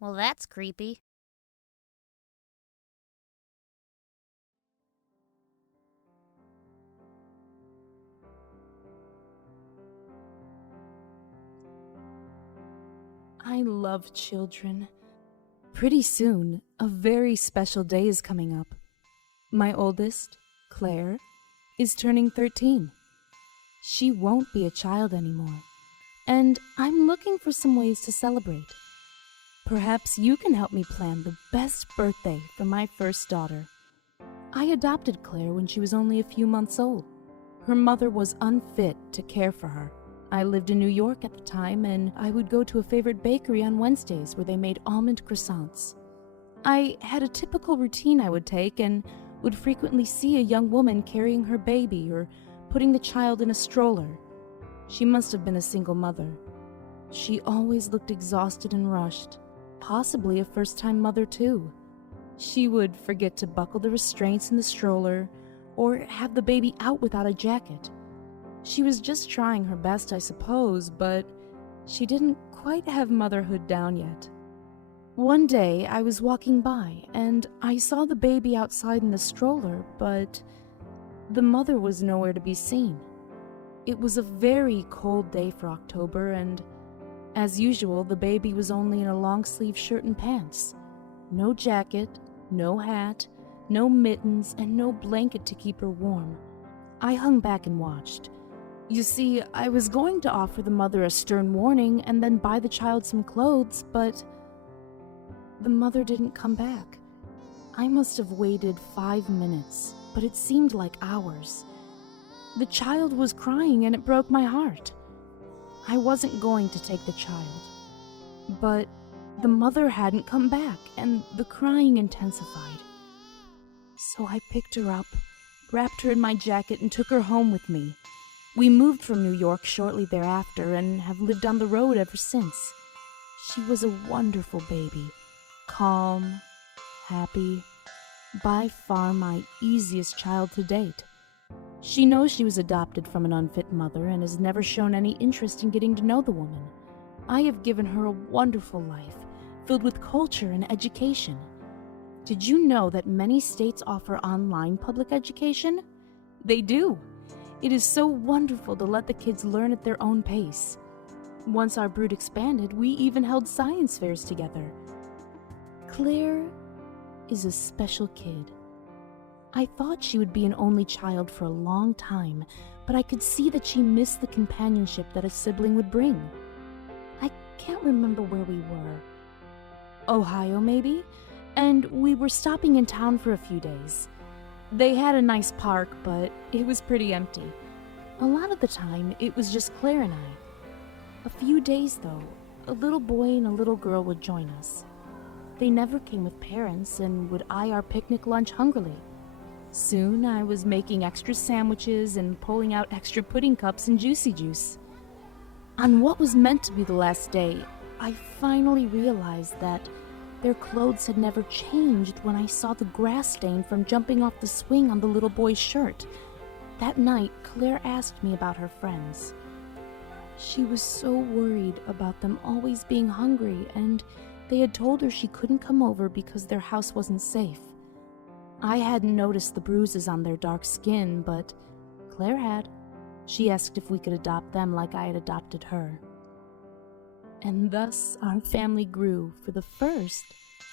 Well, that's creepy. I love children. Pretty soon, a very special day is coming up. My oldest, Claire, is turning 13. She won't be a child anymore, and I'm looking for some ways to celebrate. Perhaps you can help me plan the best birthday for my first daughter. I adopted Claire when she was only a few months old. Her mother was unfit to care for her. I lived in New York at the time, and I would go to a favorite bakery on Wednesdays where they made almond croissants. I had a typical routine I would take and would frequently see a young woman carrying her baby or putting the child in a stroller. She must have been a single mother. She always looked exhausted and rushed, possibly a first-time mother too. She would forget to buckle the restraints in the stroller or have the baby out without a jacket. She was just trying her best, I suppose, but she didn't quite have motherhood down yet. One day, I was walking by, and I saw the baby outside in the stroller, but the mother was nowhere to be seen. It was a very cold day for October, and as usual, the baby was only in a long-sleeve shirt and pants. No jacket, no hat, no mittens, and no blanket to keep her warm. I hung back and watched. You see, I was going to offer the mother a stern warning and then buy the child some clothes, but the mother didn't come back. I must have waited 5 minutes, but it seemed like hours. The child was crying and it broke my heart. I wasn't going to take the child, but the mother hadn't come back and the crying intensified. So I picked her up, wrapped her in my jacket, and took her home with me. We moved from New York shortly thereafter and have lived on the road ever since. She was a wonderful baby, calm, happy, by far my easiest child to date. She knows she was adopted from an unfit mother and has never shown any interest in getting to know the woman. I have given her a wonderful life, filled with culture and education. Did you know that many states offer online public education? They do. It is so wonderful to let the kids learn at their own pace. Once our brood expanded, we even held science fairs together. Claire is a special kid. I thought she would be an only child for a long time, but I could see that she missed the companionship that a sibling would bring. I can't remember where we were. Ohio, maybe? And we were stopping in town for a few days. They had a nice park, but it was pretty empty. A lot of the time, it was just Claire and I. A few days, though, a little boy and a little girl would join us. They never came with parents and would eye our picnic lunch hungrily. Soon, I was making extra sandwiches and pulling out extra pudding cups and juicy juice. On what was meant to be the last day, I finally realized that their clothes had never changed when I saw the grass stain from jumping off the swing on the little boy's shirt. That night, Claire asked me about her friends. She was so worried about them always being hungry, and they had told her she couldn't come over because their house wasn't safe. I hadn't noticed the bruises on their dark skin, but Claire had. She asked if we could adopt them like I had adopted her. And thus our family grew for the first,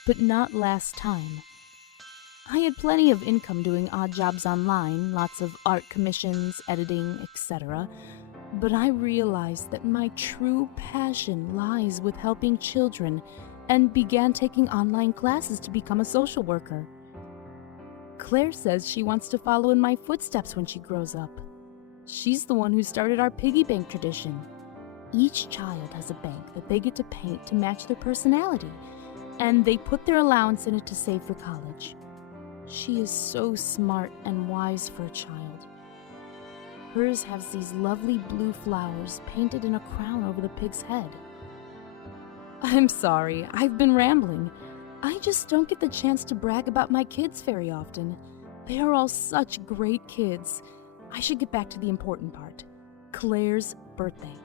but not last time. I had plenty of income doing odd jobs online, lots of art commissions, editing, etc. But I realized that my true passion lies with helping children and began taking online classes to become a social worker. Claire says she wants to follow in my footsteps when she grows up. She's the one who started our piggy bank tradition. Each child has a bank that they get to paint to match their personality, and they put their allowance in it to save for college. She is so smart and wise for a child. Hers has these lovely blue flowers painted in a crown over the pig's head. I'm sorry, I've been rambling. I just don't get the chance to brag about my kids very often. They are all such great kids. I should get back to the important part. Claire's birthday.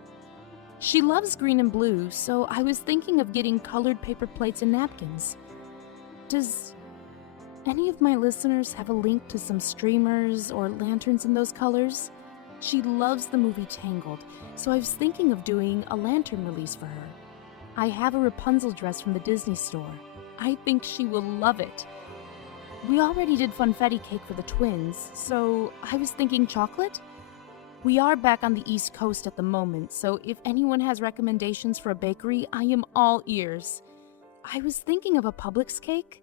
She loves green and blue, so I was thinking of getting colored paper plates and napkins. Does any of my listeners have a link to some streamers or lanterns in those colors? She loves the movie Tangled, so I was thinking of doing a lantern release for her. I have a Rapunzel dress from the Disney store. I think she will love it. We already did funfetti cake for the twins, so I was thinking chocolate? We are back on the East Coast at the moment, so if anyone has recommendations for a bakery, I am all ears. I was thinking of a Publix cake.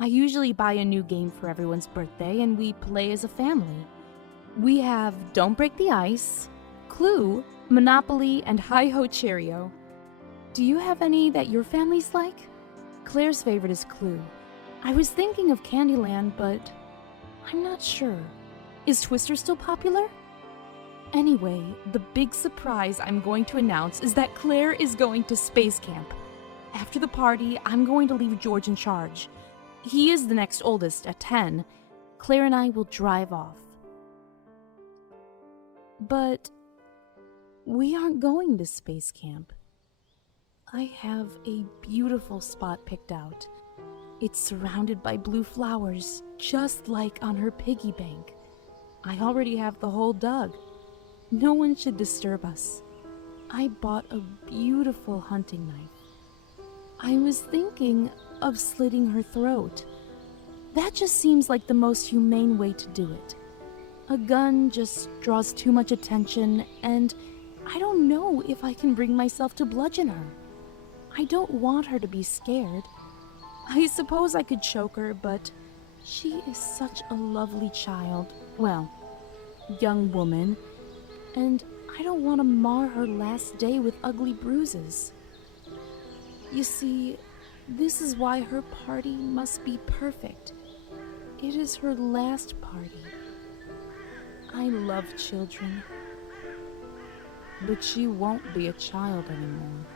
I usually buy a new game for everyone's birthday and we play as a family. We have Don't Break the Ice, Clue, Monopoly, and Hi-Ho Cheerio. Do you have any that your families like? Claire's favorite is Clue. I was thinking of Candyland, but I'm not sure. Is Twister still popular? Anyway, the big surprise I'm going to announce is that Claire is going to space camp. After the party, I'm going to leave George in charge. He is the next oldest at 10. Claire and I will drive off. But we aren't going to space camp. I have a beautiful spot picked out. It's surrounded by blue flowers, just like on her piggy bank. I already have the hole dug. No one should disturb us. I bought a beautiful hunting knife. I was thinking of slitting her throat. That just seems like the most humane way to do it. A gun just draws too much attention, and I don't know if I can bring myself to bludgeon her. I don't want her to be scared. I suppose I could choke her, but she is such a lovely child. Well, young woman, and I don't want to mar her last day with ugly bruises. You see, this is why her party must be perfect. It is her last party. I love children. But she won't be a child anymore.